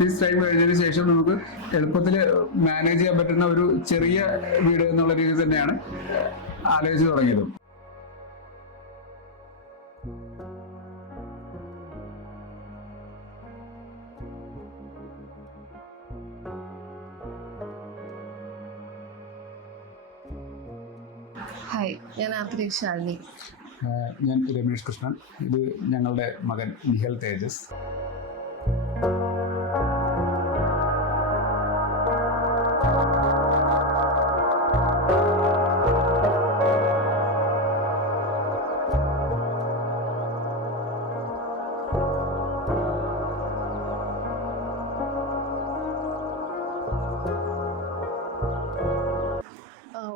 Office time കഴിഞ്ഞതിന് ശേഷം നമുക്ക് എളുപ്പത്തിൽ മാനേജ് ചെയ്യാൻ പറ്റുന്ന ഒരു ചെറിയ വീട് എന്നുള്ള രീതിയിൽ തന്നെയാണ് ആലോചിച്ച് തുടങ്ങിയത്. ഹായ്, ഞാൻ ആത്രിക് ശാലിനി. ഞാൻ രമേഷ് കൃഷ്ണൻ. ഇത് ഞങ്ങളുടെ മകൻ നിഹൽ തേജസ്.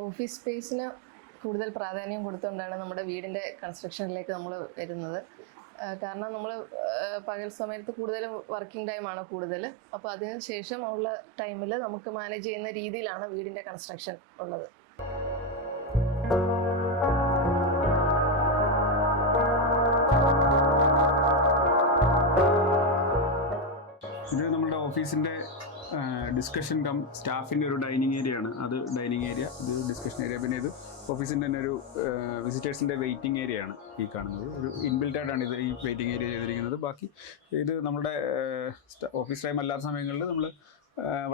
ഓഫീസ് സ്പേസിന് കൂടുതൽ പ്രാധാന്യം കൊടുത്തുകൊണ്ടാണ് നമ്മുടെ വീടിൻ്റെ കൺസ്ട്രക്ഷനിലേക്ക് നമ്മൾ വരുന്നത്. കാരണം നമ്മൾ പകൽ സമയത്ത് കൂടുതലും വർക്കിംഗ് ടൈമാണ് കൂടുതൽ. അപ്പോൾ അതിന് ശേഷം ഉള്ള ടൈമിൽ നമുക്ക് മാനേജ് ചെയ്യുന്ന രീതിയിലാണ് വീടിൻ്റെ കൺസ്ട്രക്ഷൻ ഉള്ളത്. ഇത് നമ്മുടെ ഓഫീസിൻ്റെ ഡിസ്കഷൻ കം സ്റ്റാഫിൻ്റെ ഒരു ഡൈനിങ് ഏരിയ ആണ്. അത് ഡൈനിങ് ഏരിയ, ഇത് ഡിസ്കഷൻ ഏരിയ. പിന്നെ ഇത് ഓഫീസിൻ്റെ തന്നെ ഒരു വിസിറ്റേഴ്സിൻ്റെ വെയിറ്റിംഗ് ഏരിയ ആണ് ഈ കാണുന്നത്. ഒരു ഇൻബിൽറ്റായിട്ടാണ് ഇത് ഈ വെയിറ്റിംഗ് ഏരിയ ചെയ്തിരിക്കുന്നത്. ബാക്കി ഇത് നമ്മുടെ ഓഫീസ് ടൈം അല്ലാത്ത സമയങ്ങളിൽ നമ്മൾ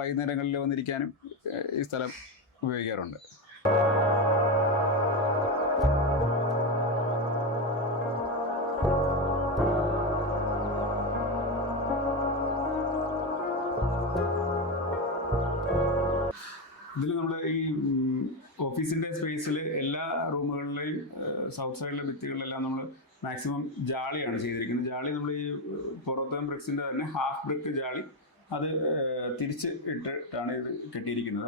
വൈകുന്നേരങ്ങളിൽ വന്നിരിക്കാനും ഈ സ്ഥലം ഉപയോഗിക്കാറുണ്ട്. ഇതിൽ നമ്മൾ ഈ ഓഫീസിൻ്റെ സ്പേസിൽ എല്ലാ റൂമുകളിലെയും സൗത്ത് സൈഡിലെ ഭിത്തികളിലെല്ലാം നമ്മൾ മാക്സിമം ജാളിയാണ് ചെയ്തിരിക്കുന്നത്. ജാളി നമ്മൾ ഈ പുറത്തെ ബ്രിക്സിൻ്റെ തന്നെ ഹാഫ് ബ്രിക്ക് ജാളി അത് തിരിച്ച് ഇട്ടിട്ടാണ് ഇത് കെട്ടിയിരിക്കുന്നത്.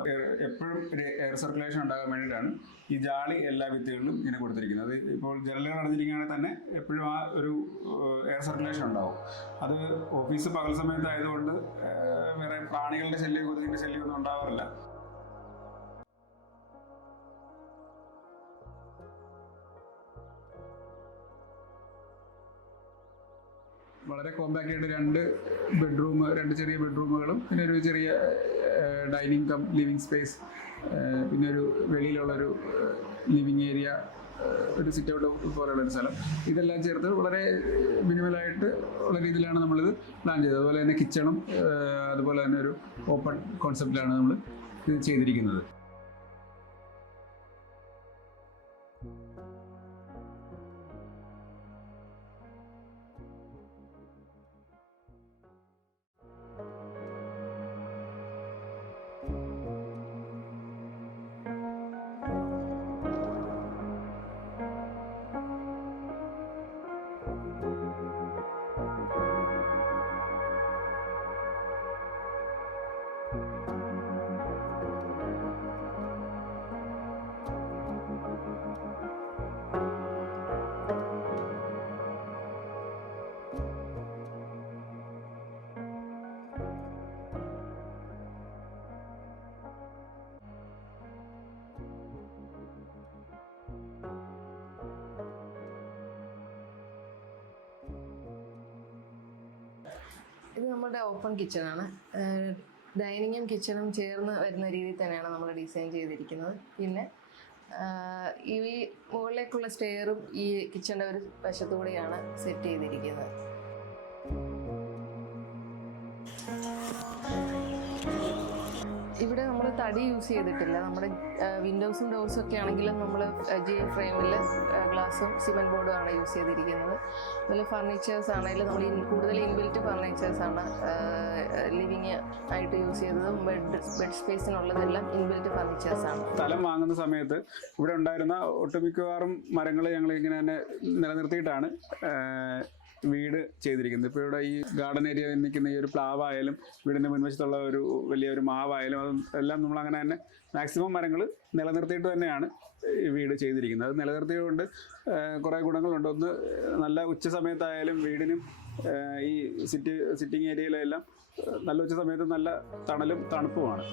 എപ്പോഴും എയർ സർക്കുലേഷൻ ഉണ്ടാകാൻ വേണ്ടിയിട്ടാണ് ഈ ജാളി എല്ലാ ഭിത്തികളിലും ഇങ്ങനെ കൊടുത്തിരിക്കുന്നത്. അത് ഇപ്പോൾ ജനലുകൾ അടഞ്ഞിരിക്കുകയാണെങ്കിൽ തന്നെ എപ്പോഴും ആ ഒരു എയർ സർക്കുലേഷൻ ഉണ്ടാവും. അത് ഓഫീസ് പകൽ സമയത്തായതുകൊണ്ട് വേറെ പ്രാണികളുടെ ശല്യം, കൊതുകിൻ്റെ ശല്യമൊന്നും ഉണ്ടാവാറില്ല. വളരെ കോമ്പാക്റ്റ് ആയിട്ട് രണ്ട് ചെറിയ ബെഡ്റൂമുകളും പിന്നെ ഒരു ചെറിയ ഡൈനിങ് കം ലിവിങ് സ്പേസ്, പിന്നെ ഒരു വെളിയിലുള്ളൊരു ലിവിങ് ഏരിയ, ഒരു സിറ്റ് ഔട്ട് പോലെയുള്ളൊരു സ്ഥലം, ഇതെല്ലാം ചേർത്ത് വളരെ മിനിമലായിട്ട് ഉള്ള രീതിയിലാണ് നമ്മളിത് പ്ലാൻ ചെയ്തത്. അതുപോലെ തന്നെ കിച്ചണും അതുപോലെ തന്നെ ഒരു ഓപ്പൺ കോൺസെപ്റ്റിലാണ് നമ്മൾ ഇത് ചെയ്തിരിക്കുന്നത്. ഇത് നമ്മുടെ ഓപ്പൺ കിച്ചണാണ്. ഡൈനിങ്ങും കിച്ചണും ചേർന്ന് വരുന്ന രീതിയിൽ തന്നെയാണ് നമ്മൾ ഡിസൈൻ ചെയ്തിരിക്കുന്നത്. പിന്നെ ഈ മുകളിലേക്കുള്ള സ്റ്റെയറും ഈ കിച്ചണിൻ്റെ ഒരു വശത്തുകൂടിയാണ് സെറ്റ് ചെയ്തിരിക്കുന്നത്. ഇവിടെ നമ്മൾ തടി യൂസ് ചെയ്തിട്ടില്ല. നമ്മുടെ വിൻഡോസും ഡോർസും ഒക്കെ ആണെങ്കിലും നമ്മൾ ഫ്രെയിമിൽ ഗ്ലാസും സിമെൻറ്റ് ബോർഡും ആണ് യൂസ് ചെയ്തിരിക്കുന്നത്. അതുപോലെ ഫർണിച്ചേഴ്സ് ആണെങ്കിലും നമ്മൾ കൂടുതൽ ഇൻബിൽറ്റ് ഫർണിച്ചേഴ്സാണ് ലിവിങ് ആയിട്ട് യൂസ് ചെയ്തതും ബെഡ് സ്പേസിനുള്ളതെല്ലാം ഇൻബിൽറ്റ് ഫർണിച്ചേഴ്സാണ്. സ്ഥലം വാങ്ങുന്ന സമയത്ത് ഇവിടെ ഉണ്ടായിരുന്ന ഒട്ടുമിക്കവാറും മരങ്ങൾ ഞങ്ങൾ ഇങ്ങനെ തന്നെ നിലനിർത്തിയിട്ടാണ് വീട് ചെയ്തിരിക്കുന്നത്. ഇപ്പോൾ ഇവിടെ ഈ ഗാർഡൻ ഏരിയയിൽ നിൽക്കുന്ന ഈ ഒരു പ്ലാവായാലും വീടിൻ്റെ മുൻവശത്തുള്ള ഒരു വലിയൊരു മാവായാലും എല്ലാം നമ്മൾ അങ്ങനെ തന്നെ മാക്സിമം മരങ്ങൾ നിലനിർത്തിയിട്ട് തന്നെയാണ് ഈ വീട് ചെയ്തിരിക്കുന്നത്. അത് നിലനിർത്തിയതുകൊണ്ട് കുറേ ഗുണങ്ങളുണ്ട്. ഒന്ന്, നല്ല ഉച്ച സമയത്തായാലും വീടിനും ഈ സിറ്റിംഗ് ഏരിയയിലെല്ലാം നല്ല ഉച്ച സമയത്ത് നല്ല തണലും തണുപ്പുമാണ്.